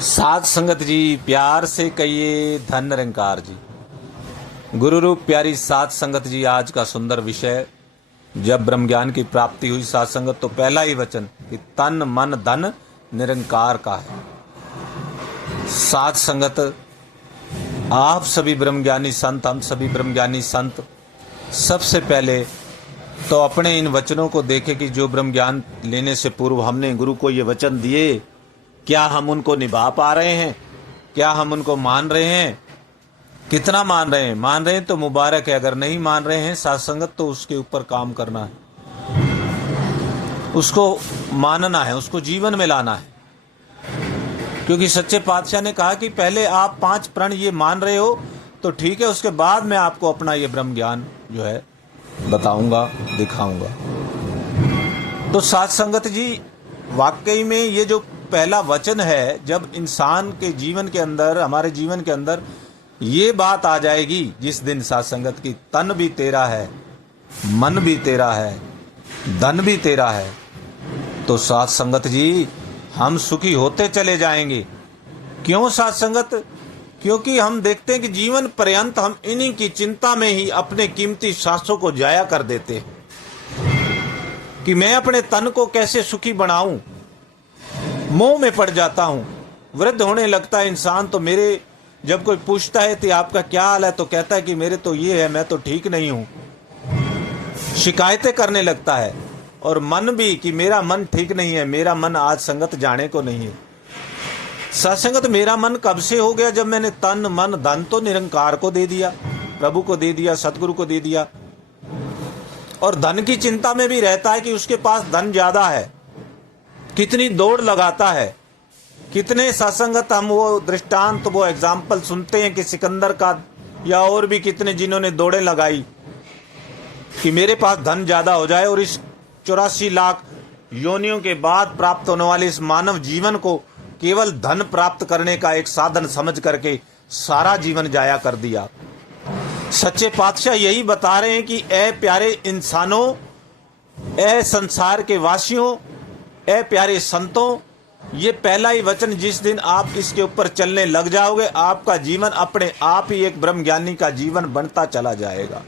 साध संगत जी प्यार से कहिए धन निरंकार जी। गुरु रूप प्यारी साध संगत जी, आज का सुंदर विषय, जब ब्रह्म ज्ञान की प्राप्ति हुई साध संगत तो पहला ही वचन कि तन मन धन निरंकार का है। साध संगत आप सभी ब्रह्मज्ञानी संत, हम सभी ब्रह्मज्ञानी संत सबसे पहले तो अपने इन वचनों को देखें कि जो ब्रह्म ज्ञान लेने से पूर्व हमने गुरु को ये वचन दिए, क्या हम उनको निभा पा रहे हैं? क्या हम उनको मान रहे हैं? कितना मान रहे हैं? मान रहे हैं तो मुबारक है, अगर नहीं मान रहे हैं सत्संगत तो उसके ऊपर काम करना है, उसको मानना है, उसको जीवन में लाना है। क्योंकि सच्चे पातशाह ने कहा कि पहले आप 5 प्रण ये मान रहे हो तो ठीक है, उसके बाद मैं आपको अपना ये ब्रह्म ज्ञान जो है बताऊंगा, दिखाऊंगा। तो सत्संगत जी, वाकई में ये जो पहला वचन है, जब इंसान के जीवन के अंदर, हमारे जीवन के अंदर ये बात आ जाएगी, जिस दिन सत्संगत की तन भी तेरा है, मन भी तेरा है, धन भी तेरा है, तो सत्संगत जी हम सुखी होते चले जाएंगे। क्यों सत्संगत? क्योंकि हम देखते हैं कि जीवन पर्यंत हम इन्हीं की चिंता में ही अपने कीमती सांसों को जाया कर देते हैं कि मैं अपने तन को कैसे सुखी बनाऊं। मोह में पड़ जाता हूं। वृद्ध होने लगता है इंसान तो मेरे, जब कोई पूछता है कि आपका क्या हाल है तो कहता है कि मेरे तो ये है, मैं तो ठीक नहीं हूं। शिकायतें करने लगता है। और मन भी कि मेरा मन ठीक नहीं है, मेरा मन आज संगत जाने को नहीं है। सत्संगत मेरा मन कब से हो गया? जब मैंने तन मन धन तो निरंकार को दे दिया, प्रभु को दे दिया, सतगुरु को दे दिया। और धन की चिंता में भी रहता है कि उसके पास धन ज्यादा है, कितनी दौड़ लगाता है। कितने सत्संगत हम वो दृष्टांत, वो एग्जाम्पल सुनते हैं कि सिकंदर का या और भी कितने जिन्होंने दौड़ें लगाई कि मेरे पास धन ज्यादा हो जाए, और इस 84 लाख योनियों के बाद प्राप्त होने वाले इस मानव जीवन को केवल धन प्राप्त करने का एक साधन समझ करके सारा जीवन जाया कर दिया। सच्चे पातशाह यही बता रहे हैं कि ए प्यारे इंसानों, ए संसार के वासियों, ए प्यारे संतों, ये पहला ही वचन जिस दिन आप इसके ऊपर चलने लग जाओगे, आपका जीवन अपने आप ही एक ब्रह्म ज्ञानी का जीवन बनता चला जाएगा।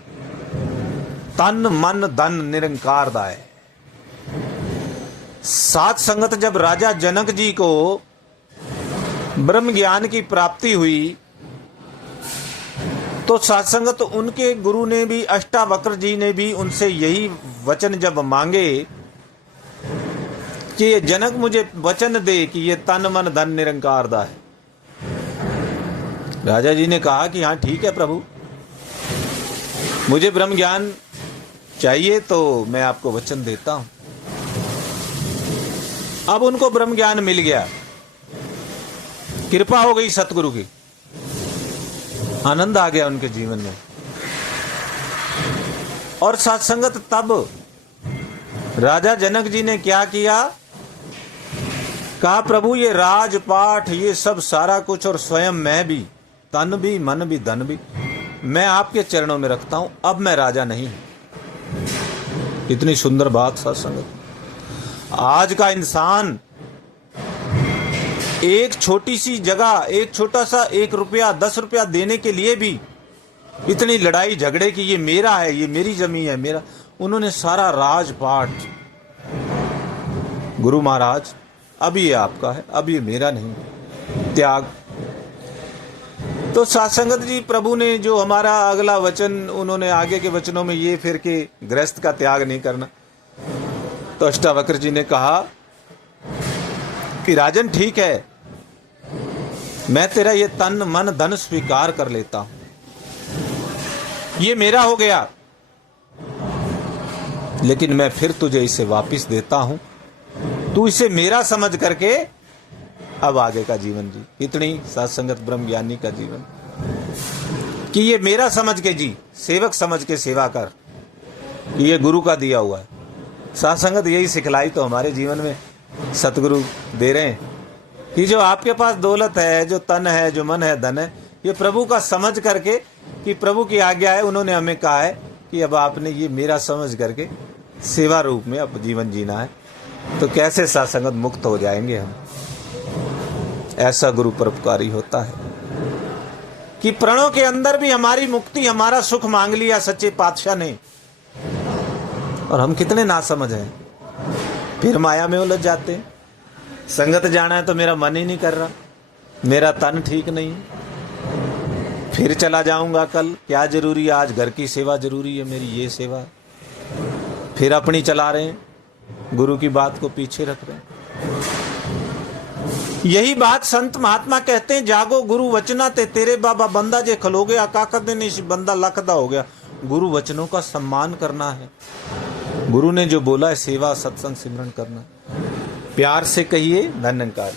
तन मन धन निरंकार दाय। साध संगत, जब राजा जनक जी को ब्रह्म ज्ञान की प्राप्ति हुई तो सत्संगत उनके गुरु ने भी, अष्टावक्र जी ने भी उनसे यही वचन जब मांगे कि ये जनक मुझे वचन दे कि ये तन मन धन निरंकार दा है। राजा जी ने कहा कि हाँ ठीक है प्रभु, मुझे ब्रह्म ज्ञान चाहिए तो मैं आपको वचन देता हूं। अब उनको ब्रह्म ज्ञान मिल गया, कृपा हो गई सतगुरु की, आनंद आ गया उनके जीवन में। और सत्संगत तब राजा जनक जी ने क्या किया? कहा प्रभु ये राजपाट, ये सब सारा कुछ, और स्वयं मैं भी, तन भी मन भी धन भी, मैं आपके चरणों में रखता हूं, अब मैं राजा नहीं हूं। कितनी सुंदर बात सत्संगत। आज का इंसान एक छोटी सी जगह, एक छोटा सा 1 रुपया 10 रुपया देने के लिए भी इतनी लड़ाई झगड़े कि ये मेरा है, ये मेरी जमीन है, मेरा। उन्होंने सारा राजपाट, गुरु महाराज अब ये आपका है, अब ये मेरा नहीं, त्याग। तो सत्संगत जी, प्रभु ने जो हमारा अगला वचन, उन्होंने आगे के वचनों में ये फिर के गृहस्थ का त्याग नहीं करना। तो अष्टावक्र जी ने कहा कि राजन ठीक है, मैं तेरा ये तन मन धन स्वीकार कर लेता हूं, ये मेरा हो गया, लेकिन मैं फिर तुझे इसे वापस देता हूं, तू इसे मेरा समझ करके अब आगे का जीवन जी। कितनी सत्संगत ब्रह्म ज्ञानी का जीवन कि ये मेरा समझ के जी, सेवक समझ के सेवा कर, कि ये गुरु का दिया हुआ है। सत्संगत यही सिखलाई तो हमारे जीवन में सतगुरु दे रहे हैं कि जो आपके पास दौलत है, जो तन है, जो मन है, धन है, ये प्रभु का समझ करके, कि प्रभु की आज्ञा है, उन्होंने हमें कहा है कि अब आपने ये मेरा समझ करके सेवा रूप में अब जीवन जीना है। तो कैसे सत्संगत मुक्त हो जाएंगे हम? ऐसा गुरु परोपकारी होता है कि प्रणों के अंदर भी हमारी मुक्ति, हमारा सुख मांग लिया सच्चे पातशाह ने, और हम कितने नासमझ हैं, फिर माया में उलझ जाते हैं। संगत जाना है तो मेरा मन ही नहीं कर रहा, मेरा तन ठीक नहीं, फिर चला जाऊंगा कल, क्या जरूरी है, आज घर की सेवा जरूरी है मेरी, ये सेवा, फिर अपनी चला रहे हैं, गुरु की बात को पीछे रख रहे हैं। यही बात संत महात्मा कहते हैं, जागो गुरु वचना ते तेरे बाबा बंदा जे खलोगे आकाका दिन इस बंदा लखदा हो गया। गुरु वचनों का सम्मान करना है, गुरु ने जो बोला है सेवा सत्संग सिमरन करना, प्यार से कहिए, धन्यवाद।